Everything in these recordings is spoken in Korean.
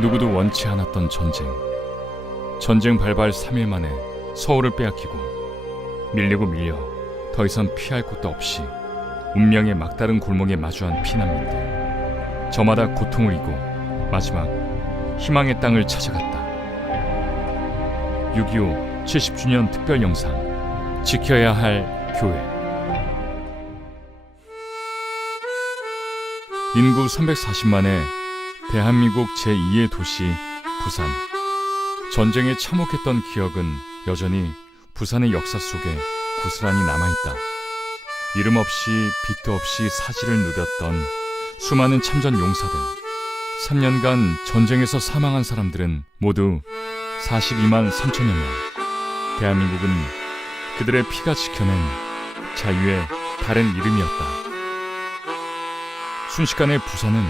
누구도 원치 않았던 전쟁 발발 3일 만에 서울을 빼앗기고 밀리고 밀려 더 이상 피할 곳도 없이 운명의 막다른 골목에 마주한 피난민들. 저마다 고통을 이고 마지막 희망의 땅을 찾아갔다. 6.25 70주년 특별 영상, 지켜야 할 교회. 인구 340만의 대한민국 제2의 도시 부산. 전쟁에 참혹했던 기억은 여전히 부산의 역사 속에 고스란히 남아있다. 이름 없이 빛도 없이 사지를 누볐던 수많은 참전 용사들. 3년간 전쟁에서 사망한 사람들은 모두 42만 3천여 명. 대한민국은 그들의 피가 지켜낸 자유의 다른 이름이었다. 순식간에 부산은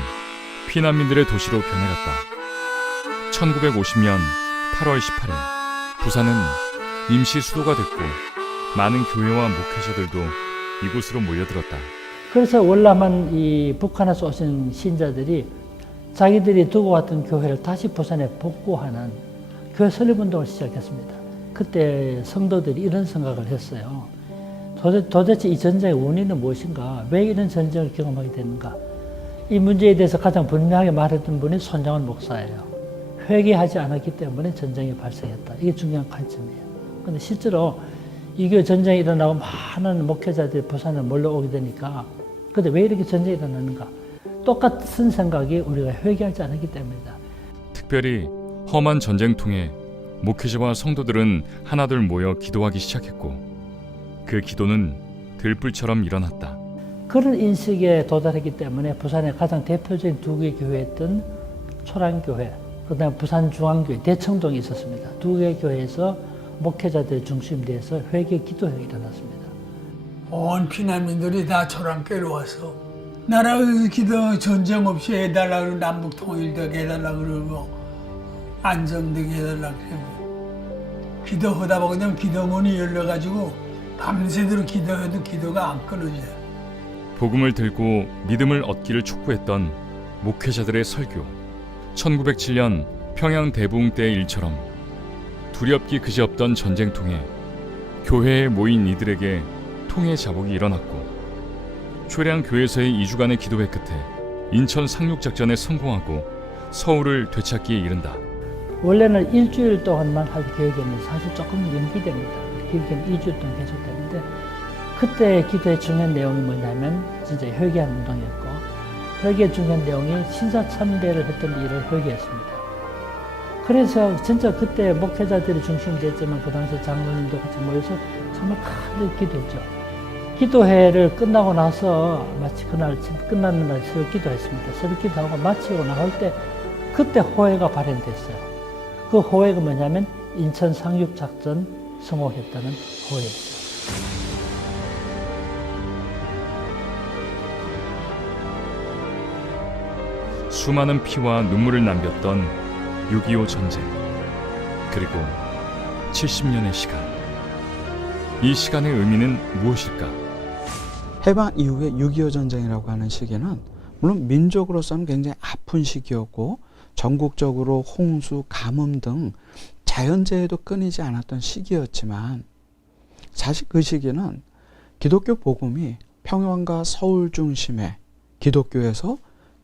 피난민들의 도시로 변해갔다. 1950년 8월 18일 부산은 임시 수도가 됐고 많은 교회와 목회자들도 이곳으로 몰려들었다. 그래서 월남한 이 북한에서 오신 신자들이 자기들이 두고 왔던 교회를 다시 부산에 복구하는 교회 설립운동을 시작했습니다. 그때 성도들이 이런 생각을 했어요. 도대체 이 전쟁의 원인은 무엇인가? 왜 이런 전쟁을 경험하게 되는가? 이 문제에 대해서 가장 분명하게 말했던 분이 손장원 목사예요. 회개하지 않았기 때문에 전쟁이 발생했다. 이게 중요한 관점이에요. 그런데 실제로 이게 전쟁이 일어나고 많은 목회자들이 부산에 몰려오게 되니까 근데 왜 이렇게 전쟁이 일어나는가? 똑같은 생각이 우리가 회개하지 않았기 때문이다. 특별히 험한 전쟁통에 목회자와 성도들은 하나둘 모여 기도하기 시작했고 그 기도는 들불처럼 일어났다. 그런 인식에 도달했기 때문에 부산의 가장 대표적인 두 개의 교회였던 초란교회, 그다음에 부산중앙교회, 대청동이 있었습니다. 두 개의 교회에서 목회자들 중심돼서 회개 기도회가 일어났습니다. 온 피난민들이 다 초란교회로 와서 나라 기도 전쟁 없이 해달라 그러고 남북 통일되게 해달라 그러고 안정되게 해달라 그러고 기도하다 보면 기도문이 열려가지고 밤새도록 기도해도 기도가 안 끊어져요. 복음을 들고 믿음을 얻기를 촉구했던 목회자들의 설교. 1907년 평양 대부흥 때의 일처럼 두렵기 그지없던 전쟁통에 교회에 모인 이들에게 통해 자복이 일어났고 초량 교회에서의 2주간의 기도회 끝에 인천 상륙작전에 성공하고 서울을 되찾기에 이른다. 원래는 일주일 동안만 할 계획이었는데 사실 조금 연기됩니다. 길게는 2주 동안 계속되는데 그때 기도의 중요한 내용이 뭐냐면 진짜 회개하는 운동이었고 회개의 중요한 내용이 신사참배를 했던 일을 회개했습니다. 그래서 진짜 그때 목회자들이 중심이 됐지만 그 당시 장로님도 같이 모여서 정말 큰 기도했죠. 기도회를 끝나고 나서 마치 그날 끝나는 날 새벽 기도했습니다. 새벽 기도하고 마치고 나올 때 그때 호회가 발현됐어요. 그 호회가 뭐냐면 인천 상륙작전 성공했다는 호회였어요. 수많은 피와 눈물을 남겼던 6.25 전쟁, 그리고 70년의 시간. 이 시간의 의미는 무엇일까? 해방 이후에 6.25 전쟁이라고 하는 시기는 물론 민족으로서는 굉장히 아픈 시기였고 전국적으로 홍수, 가뭄 등 자연재해도 끊이지 않았던 시기였지만 사실 그 시기는 기독교 복음이 평양과 서울 중심의 기독교에서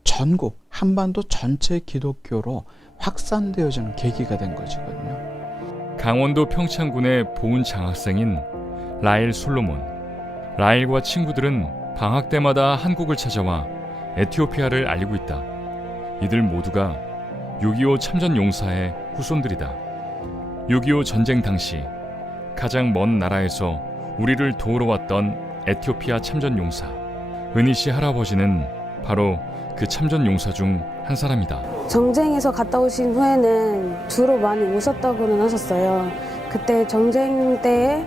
전국, 한반도 전체 기독교로 확산되어지는 계기가 된 것이거든요. 강원도 평창군의 보훈 장학생인 라일 솔로몬. 라일과 친구들은 방학 때마다 한국을 찾아와 에티오피아를 알리고 있다. 이들 모두가 6.25 참전 용사의 후손들이다. 6.25 전쟁 당시 가장 먼 나라에서 우리를 도우러 왔던 에티오피아 참전 용사 은희 씨 할아버지는 바로 그 참전 용사 중 한 사람이다. 전쟁에서 갔다 오신 후에는 주로 많이 오셨다고는 하셨어요. 그때 전쟁 때에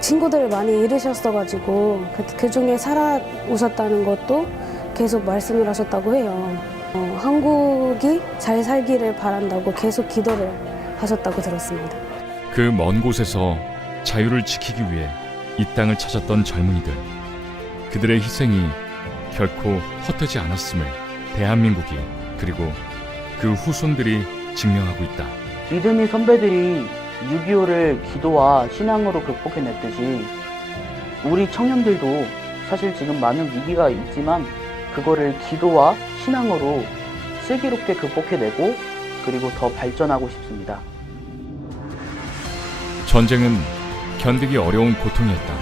친구들을 많이 잃으셨어가지고 그 중에 살아 오셨다는 것도 계속 말씀을 하셨다고 해요. 한국이 잘 살기를 바란다고 계속 기도를 하셨다고 들었습니다. 그 먼 곳에서 자유를 지키기 위해 이 땅을 찾았던 젊은이들. 그들의 희생이 결코 헛되지 않았음을 대한민국이 그리고 그 후손들이 증명하고 있다. 믿음의 선배들이 6.25를 기도와 신앙으로 극복해냈듯이 우리 청년들도 사실 지금 많은 위기가 있지만 그거를 기도와 신앙으로 슬기롭게 극복해내고 그리고 더 발전하고 싶습니다. 전쟁은 견디기 어려운 고통이었다.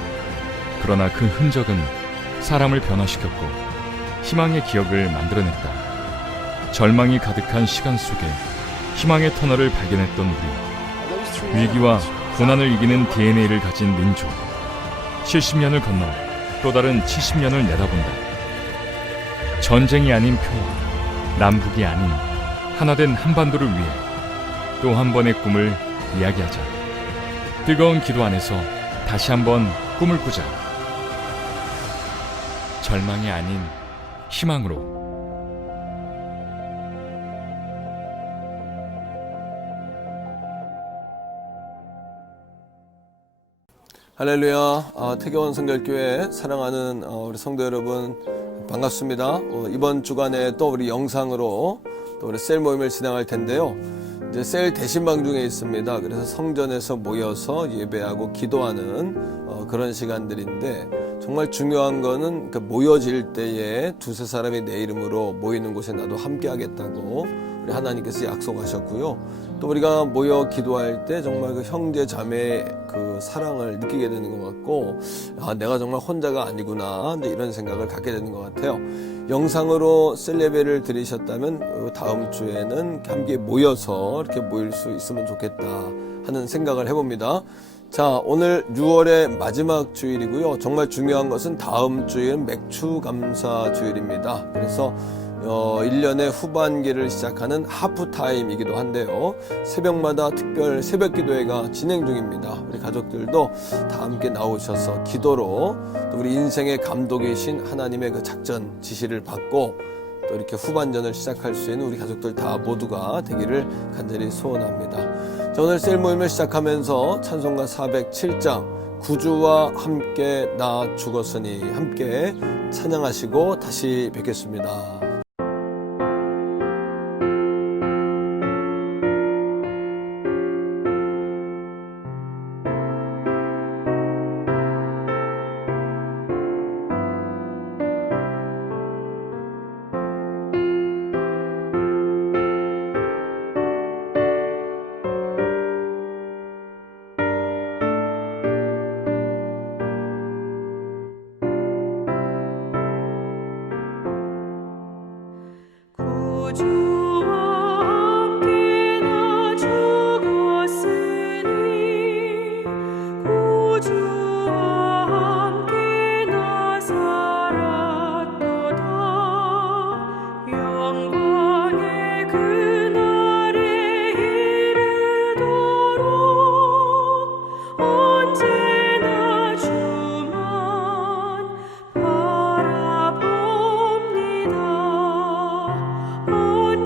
그러나 그 흔적은 사람을 변화시켰고 희망의 기억을 만들어냈다. 절망이 가득한 시간 속에 희망의 터널을 발견했던 우리. 위기와 고난을 이기는 DNA를 가진 민족. 70년을 건너 또 다른 70년을 내다본다. 전쟁이 아닌 평화, 남북이 아닌 하나된 한반도를 위해 또 한 번의 꿈을 이야기하자. 뜨거운 기도 안에서 다시 한번 꿈을 꾸자. 절망이 아닌 희망으로. 할렐루야. 태교원 성결교회 사랑하는 우리 성도 여러분 반갑습니다. 이번 주간에 또 우리 영상으로 또 우리 셀 모임을 진행할 텐데요. 이제 셀 대신방 중에 있습니다. 그래서 성전에서 모여서 예배하고 기도하는 그런 시간들인데 정말 중요한 거는 그 모여질 때에 두세 사람이 내 이름으로 모이는 곳에 나도 함께 하겠다고 우리 하나님께서 약속하셨고요. 또 우리가 모여 기도할 때 정말 그 형제 자매의 그 사랑을 느끼게 되는 것 같고, 아, 내가 정말 혼자가 아니구나, 이제 이런 생각을 갖게 되는 것 같아요. 영상으로 셀레베를 들으셨다면 다음 주에는 함께 모여서 이렇게 모일 수 있으면 좋겠다 하는 생각을 해봅니다. 자, 오늘 6월의 마지막 주일이고요. 정말 중요한 것은 다음 주일은 맥주 감사 주일입니다. 그래서 1년의 후반기를 시작하는 하프타임이기도 한데요. 새벽마다 특별 새벽 기도회가 진행 중입니다. 우리 가족들도 다 함께 나오셔서 기도로 또 우리 인생의 감독이신 하나님의 그 작전 지시를 받고 또 이렇게 후반전을 시작할 수 있는 우리 가족들 다 모두가 되기를 간절히 소원합니다. 자, 오늘 셀 모임을 시작하면서 찬송가 407장 구주와 함께 나 죽었으니 함께 찬양하시고 다시 뵙겠습니다. 바라봅니다.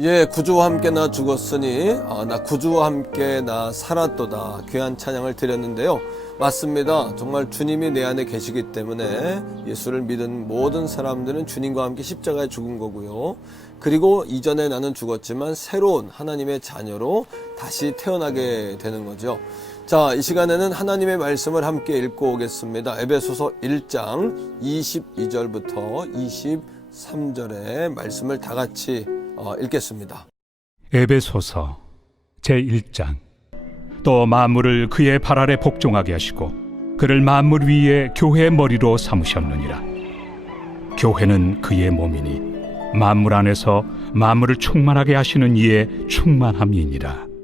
예, 구주와 함께 나 죽었으니 나 구주와 함께 나 살았도다. 귀한 찬양을 드렸는데요. 맞습니다. 정말 주님이 내 안에 계시기 때문에 예수를 믿은 모든 사람들은 주님과 함께 십자가에 죽은 거고요. 그리고 이전에 나는 죽었지만 새로운 하나님의 자녀로 다시 태어나게 되는 거죠. 자, 이 시간에는 하나님의 말씀을 함께 읽고 오겠습니다. 에베소서 1장 22절부터 23절의 말씀을 다 같이 읽겠습니다. 에베소서 제1장. 또 만물을 그의 발 아래 복종하게 하시고 그를 만물 위에 교회의 머리로 삼으셨느니라. 교회는 그의 몸이니 만물 안에서 만물을 충만하게 하시는 이의 충만함이니라.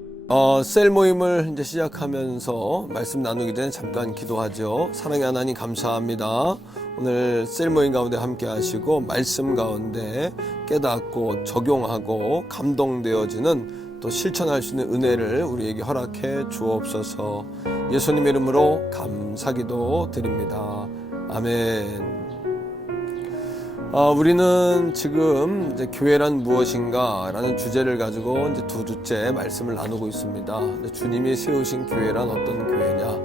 셀 모임을 이제 시작하면서 말씀 나누기 전에 잠깐 기도하죠. 사랑의 하나님 감사합니다. 오늘 셀 모임 가운데 함께 하시고 말씀 가운데 깨닫고 적용하고 감동되어지는 또 실천할 수 있는 은혜를 우리에게 허락해 주옵소서. 예수님 이름으로 감사기도 드립니다. 아멘. 우리는 지금 이제 교회란 무엇인가 라는 주제를 가지고 이제 두 주째 말씀을 나누고 있습니다. 주님이 세우신 교회란 어떤 교회냐.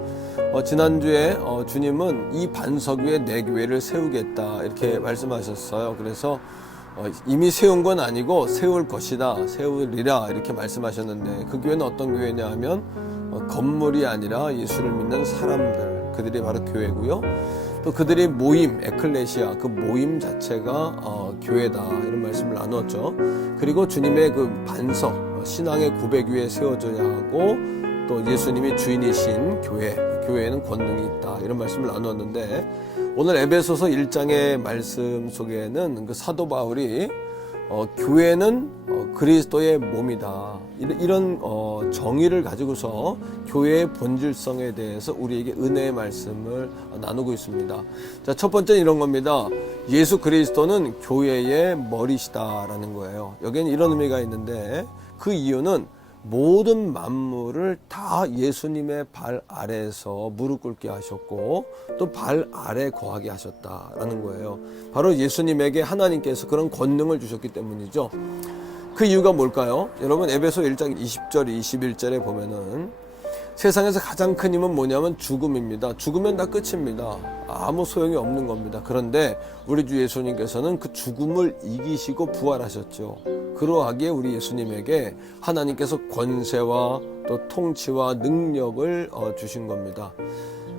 지난주에 주님은 이 반석 위에 내 교회를 세우겠다 이렇게 말씀하셨어요. 그래서 이미 세운 건 아니고 세울 것이다, 세우리라 이렇게 말씀하셨는데 그 교회는 어떤 교회냐 하면 건물이 아니라 예수를 믿는 사람들, 그들이 바로 교회고요. 또 그들의 모임, 에클레시아, 그 모임 자체가 교회다 이런 말씀을 나누었죠. 그리고 주님의 그 반석, 신앙의 고백 위에 세워져야 하고 또 예수님이 주인이신 교회에는 권능이 있다 이런 말씀을 나누었는데 오늘 에베소서 1장의 말씀 속에는 그 사도 바울이 교회는 그리스도의 몸이다 이런 정의를 가지고서 교회의 본질성에 대해서 우리에게 은혜의 말씀을 나누고 있습니다. 자, 첫 번째는 이런 겁니다. 예수 그리스도는 교회의 머리시다라는 거예요. 여기는 이런 의미가 있는데 그 이유는 모든 만물을 다 예수님의 발 아래에서 무릎 꿇게 하셨고 또 발 아래 거하게 하셨다라는 거예요. 바로 예수님에게 하나님께서 그런 권능을 주셨기 때문이죠. 그 이유가 뭘까요? 여러분 에베소 1장 20절 21절에 보면은 세상에서 가장 큰 힘은 뭐냐면 죽음입니다. 죽으면 다 끝입니다. 아무 소용이 없는 겁니다. 그런데 우리 주 예수님께서는 그 죽음을 이기시고 부활하셨죠. 그러하기에 우리 예수님에게 하나님께서 권세와 또 통치와 능력을 주신 겁니다.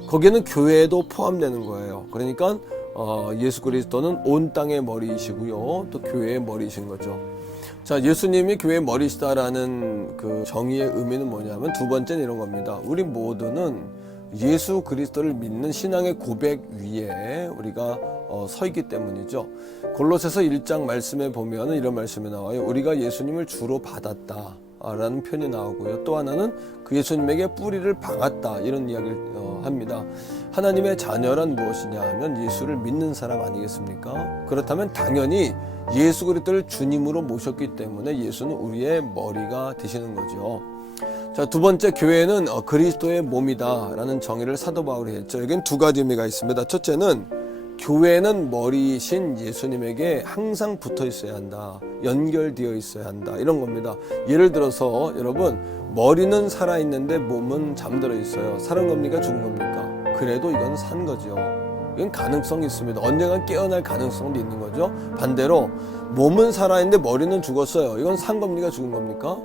거기에는 교회도 포함되는 거예요. 그러니까 예수 그리스도는 온 땅의 머리이시고요. 또 교회의 머리이신 거죠. 자, 예수님이 교회의 머리시다라는 그 정의의 의미는 뭐냐면 두 번째는 이런 겁니다. 우리 모두는 예수 그리스도를 믿는 신앙의 고백 위에 우리가 서 있기 때문이죠. 골로새서 1장 말씀에 보면 이런 말씀이 나와요. 우리가 예수님을 주로 받았다 라는 표현이 나오고요. 또 하나는 그 예수님에게 뿌리를 박았다 이런 이야기를 합니다. 하나님의 자녀란 무엇이냐 하면 예수를 믿는 사람 아니겠습니까? 그렇다면 당연히 예수 그리스도를 주님으로 모셨기 때문에 예수는 우리의 머리가 되시는 거죠. 자, 두 번째, 교회는 그리스도의 몸이다 라는 정의를 사도 바울이 했죠. 여기는 두 가지 의미가 있습니다. 첫째는 교회는 머리이신 예수님에게 항상 붙어 있어야 한다, 연결되어 있어야 한다 이런 겁니다. 예를 들어서 여러분, 머리는 살아있는데 몸은 잠들어 있어요. 살은 겁니까 죽은 겁니까? 그래도 이건 산 거죠. 이건 가능성이 있습니다. 언젠간 깨어날 가능성도 있는 거죠. 반대로 몸은 살아있는데 머리는 죽었어요. 이건 산 겁니까 죽은 겁니까?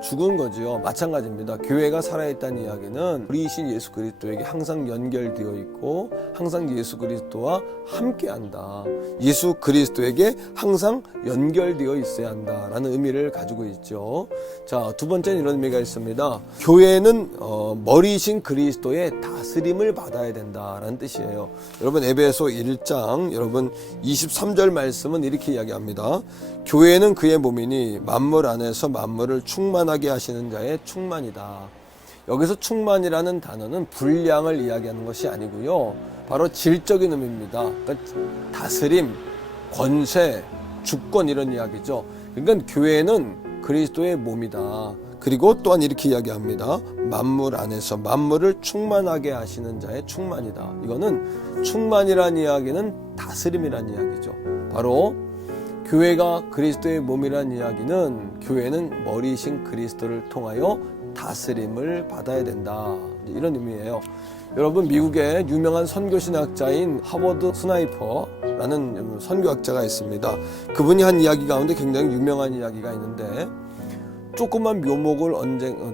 죽은 거지요. 마찬가지입니다. 교회가 살아있다는 이야기는 우리이신 예수 그리스도에게 항상 연결되어 있고 항상 예수 그리스도와 함께한다. 예수 그리스도에게 항상 연결되어 있어야 한다라는 의미를 가지고 있죠. 자, 두 번째는 이런 의미가 있습니다. 교회는 머리이신 그리스도의 다스림을 받아야 된다라는 뜻이에요. 여러분 에베소 1장 여러분 23절 말씀은 이렇게 이야기합니다. 교회는 그의 몸이니 만물 안에서 만물을 충만하게 하시는 자의 충만이다. 여기서 충만이라는 단어는 분량을 이야기하는 것이 아니고요. 바로 질적인 의미입니다. 그러니까 다스림, 권세, 주권 이런 이야기죠. 그러니까 교회는 그리스도의 몸이다. 그리고 또한 이렇게 이야기합니다. 만물 안에서 만물을 충만하게 하시는 자의 충만이다. 이거는 충만이라는 이야기는 다스림이라는 이야기죠. 바로 교회가 그리스도의 몸이라는 이야기는 교회는 머리이신 그리스도를 통하여 다스림을 받아야 된다. 이런 의미예요. 여러분, 미국의 유명한 선교신학자인 하워드 스나이퍼라는 선교학자가 있습니다. 그분이 한 이야기 가운데 굉장히 유명한 이야기가 있는데, 조그만 묘목을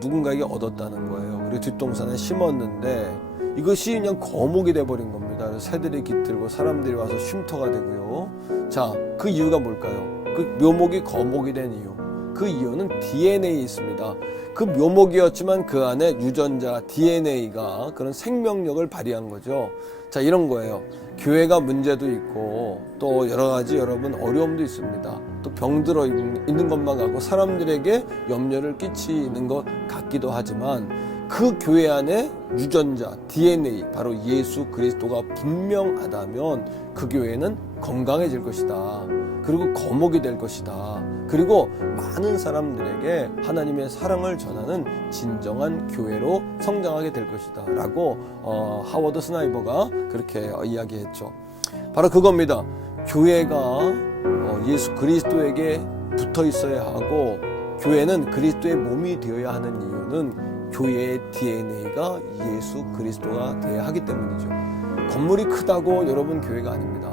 누군가에게 얻었다는 거예요. 그리고 뒷동산에 심었는데 이것이 그냥 거목이 돼버린 겁니다. 그래서 새들이 깃들고 사람들이 와서 쉼터가 되고요. 자, 그 이유가 뭘까요? 그 묘목이 거목이 된 이유. 그 이유는 DNA에 있습니다. 그 묘목이었지만 그 안에 유전자 DNA가 그런 생명력을 발휘한 거죠. 자, 이런 거예요. 교회가 문제도 있고 또 여러 가지 여러분 어려움도 있습니다. 또 병들어 있는 것만 같고 사람들에게 염려를 끼치는 것 같기도 하지만, 그 교회 안에 유전자 DNA, 바로 예수 그리스도가 분명하다면 그 교회는 건강해질 것이다. 그리고 거목이 될 것이다. 그리고 많은 사람들에게 하나님의 사랑을 전하는 진정한 교회로 성장하게 될 것이다 라고 하워드 스나이버가 그렇게 이야기했죠. 바로 그겁니다. 교회가 예수 그리스도에게 붙어 있어야 하고, 교회는 그리스도의 몸이 되어야 하는 이유는 교회의 DNA가 예수 그리스도가 되어야 하기 때문이죠. 건물이 크다고 여러분 교회가 아닙니다.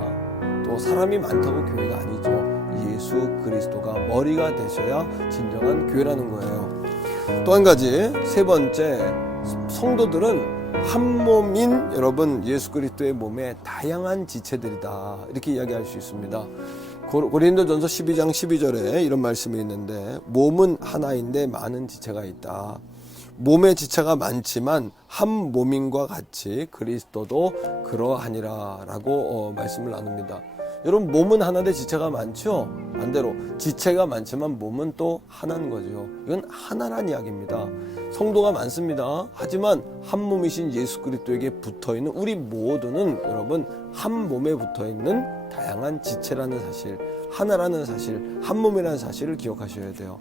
또 사람이 많다고 교회가 아니죠. 예수 그리스도가 머리가 되셔야 진정한 교회라는 거예요. 또 한 가지, 세 번째, 성도들은 한 몸인 여러분 예수 그리스도의 몸에 다양한 지체들이다, 이렇게 이야기할 수 있습니다. 고린도전서 12장 12절에 이런 말씀이 있는데, 몸은 하나인데 많은 지체가 있다. 몸의 지체가 많지만 한 몸인과 같이 그리스도도 그러하니라 라고 말씀을 나눕니다. 여러분, 몸은 하나인데 지체가 많죠? 반대로 지체가 많지만 몸은 또 하나인 거죠. 이건 하나란 이야기입니다. 성도가 많습니다. 하지만 한 몸이신 예수 그리스도에게 붙어있는 우리 모두는 여러분 한 몸에 붙어있는 다양한 지체라는 사실, 하나라는 사실, 한 몸이라는 사실을 기억하셔야 돼요.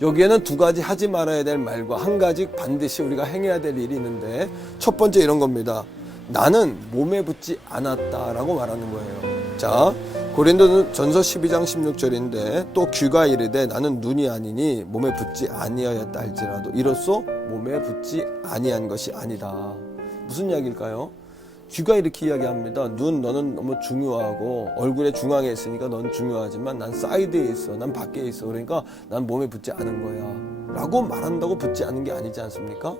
여기에는 두 가지 하지 말아야 될 말과 한 가지 반드시 우리가 행해야 될 일이 있는데, 첫 번째 이런 겁니다. 나는 몸에 붙지 않았다라고 말하는 거예요. 자, 고린도전서 12장 16절인데, 또 귀가 이르되 나는 눈이 아니니 몸에 붙지 아니하였다 할지라도 이로써 몸에 붙지 아니한 것이 아니다. 무슨 이야기일까요? 귀가 이렇게 이야기합니다. 눈, 너는 너무 중요하고 얼굴의 중앙에 있으니까 넌 중요하지만 난 사이드에 있어, 난 밖에 있어, 그러니까 난 몸에 붙지 않은 거야 라고 말한다고 붙지 않은 게 아니지 않습니까?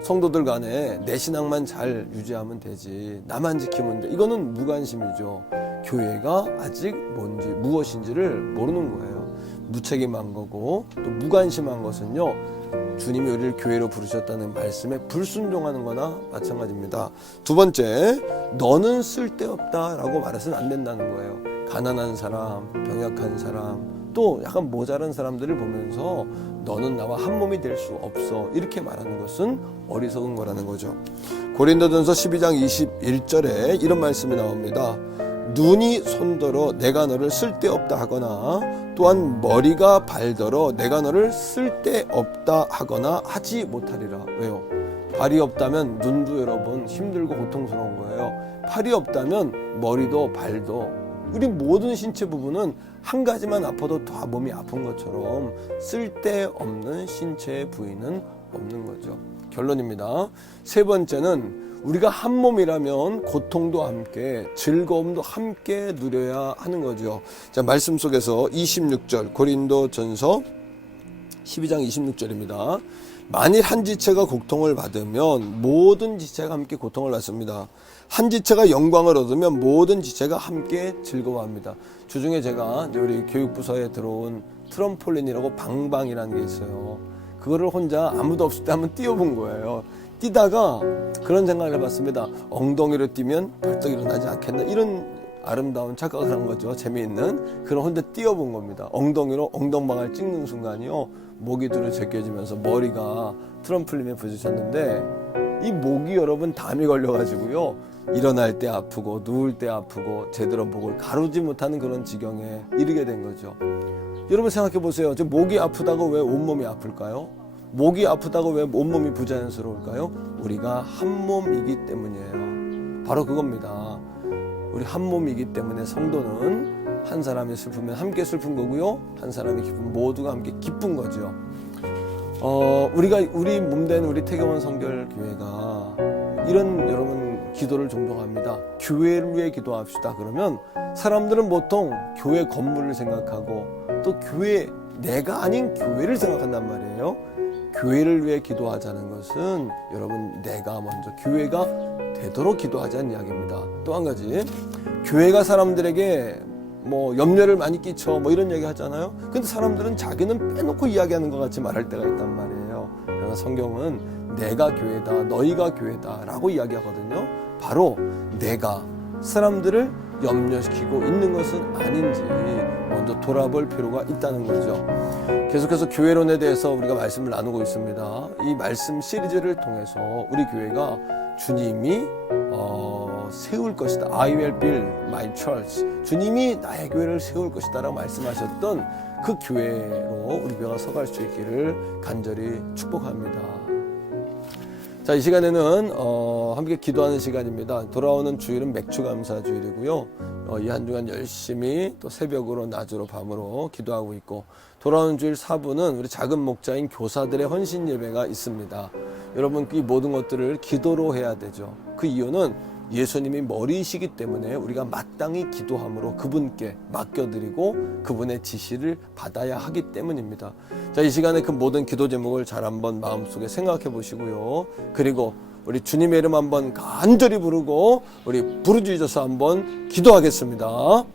성도들 간에 내 신앙만 잘 유지하면 되지, 나만 지키면 돼, 이거는 무관심이죠. 교회가 아직 뭔지 무엇인지를 모르는 거예요. 무책임한 거고, 또 무관심한 것은요, 주님이 우리를 교회로 부르셨다는 말씀에 불순종하는 거나 마찬가지입니다. 두 번째, 너는 쓸데없다라고 말해서는 안 된다는 거예요. 가난한 사람, 병약한 사람, 또 약간 모자란 사람들을 보면서 너는 나와 한 몸이 될 수 없어, 이렇게 말하는 것은 어리석은 거라는 거죠. 고린도전서 12장 21절에 이런 말씀이 나옵니다. 눈이 손더러 내가 너를 쓸데없다 하거나, 또한 머리가 발더러 내가 너를 쓸데없다 하거나 하지 못하리라. 왜요? 발이 없다면 눈도 여러분 힘들고 고통스러운 거예요. 팔이 없다면 머리도 발도, 우리 모든 신체 부분은 한 가지만 아파도 다 몸이 아픈 것처럼 쓸데없는 신체의 부위는 없는 거죠. 결론입니다. 세 번째는 우리가 한 몸이라면 고통도 함께 즐거움도 함께 누려야 하는 거죠. 자, 말씀 속에서 26절, 고린도전서 12장 26절입니다. 만일 한 지체가 고통을 받으면 모든 지체가 함께 고통을 받습니다. 한 지체가 영광을 얻으면 모든 지체가 함께 즐거워합니다. 주중에 제가 우리 교육부서에 들어온 트럼폴린이라고 방방이라는 게 있어요. 그거를 혼자 아무도 없을 때 한번 뛰어본 거예요. 뛰다가 그런 생각을 해봤습니다. 엉덩이로 뛰면 벌떡 일어나지 않겠나, 이런 아름다운 착각을 한 거죠. 재미있는. 그런 혼자 뛰어본 겁니다. 엉덩이로 엉덩방아를 찍는 순간이요, 목이 두루 제껴지면서 머리가 트럼플린에 부딪혔는데, 이 목이 여러분 담이 걸려가지고요, 일어날 때 아프고 누울 때 아프고 제대로 목을 가르지 못하는 그런 지경에 이르게 된 거죠. 여러분 생각해 보세요. 저 목이 아프다고 왜 온몸이 아플까요? 목이 아프다고 왜 온몸이 부자연스러울까요? 우리가 한 몸이기 때문이에요. 바로 그겁니다. 우리 한 몸이기 때문에 성도는 한 사람이 슬프면 함께 슬픈 거고요. 한 사람이 기쁘면 모두가 함께 기쁜 거죠. 우리 몸된 우리 태경원 성결교회가 이런 여러분 기도를 종종 합니다. 교회를 위해 기도합시다. 그러면 사람들은 보통 교회 건물을 생각하고 또 교회 내가 아닌 교회를 생각한단 말이에요. 교회를 위해 기도하자는 것은 여러분 내가 먼저 교회가 되도록 기도하자는 이야기입니다. 또 한 가지 교회가 사람들에게 뭐 염려를 많이 끼쳐 뭐 이런 얘기 하잖아요. 근데 사람들은 자기는 빼놓고 이야기하는 것 같이 말할 때가 있단 말이에요. 그러나 성경은 내가 교회다, 너희가 교회다 라고 이야기하거든요. 바로 내가 사람들을 염려시키고 있는 것은 아닌지 먼저 돌아볼 필요가 있다는 거죠. 계속해서 교회론에 대해서 우리가 말씀을 나누고 있습니다. 이 말씀 시리즈를 통해서 우리 교회가 주님이 세울 것이다. I will build my church. 주님이 나의 교회를 세울 것이다 라고 말씀하셨던 그 교회로 우리 교회가 서갈 수 있기를 간절히 축복합니다. 자, 이 시간에는 함께 기도하는 시간입니다. 돌아오는 주일은 맥주감사 주일이고요. 이 한 주간 열심히 또 새벽으로 낮으로 밤으로 기도하고 있고, 돌아오는 주일 4부는 우리 작은 목자인 교사들의 헌신 예배가 있습니다. 여러분, 이 모든 것들을 기도로 해야 되죠. 그 이유는 예수님이 머리이시기 때문에 우리가 마땅히 기도함으로 그분께 맡겨드리고 그분의 지시를 받아야 하기 때문입니다. 자, 이 시간에 그 모든 기도 제목을 잘 한번 마음속에 생각해 보시고요. 그리고 우리 주님의 이름 한번 간절히 부르고 우리 부르짖어서 한번 기도하겠습니다.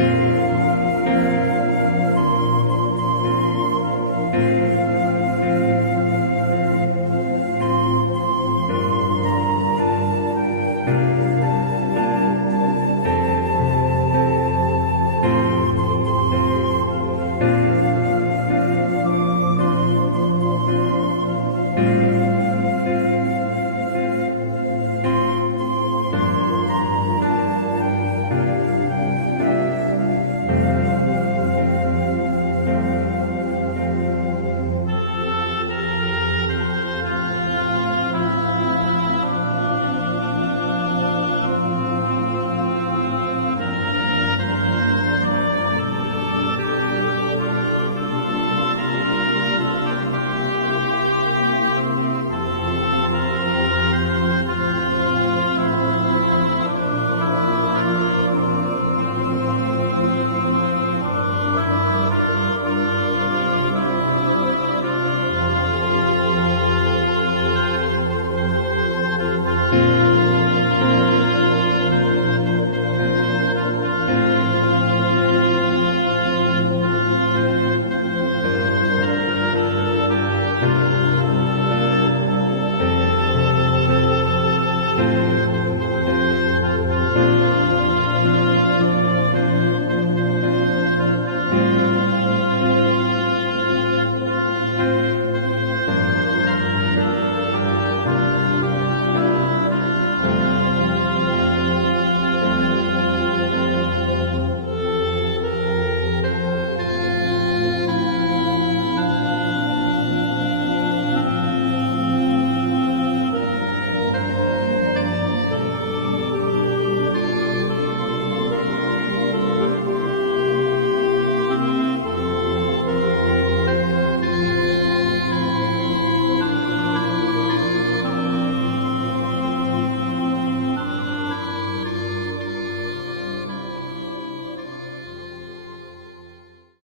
네.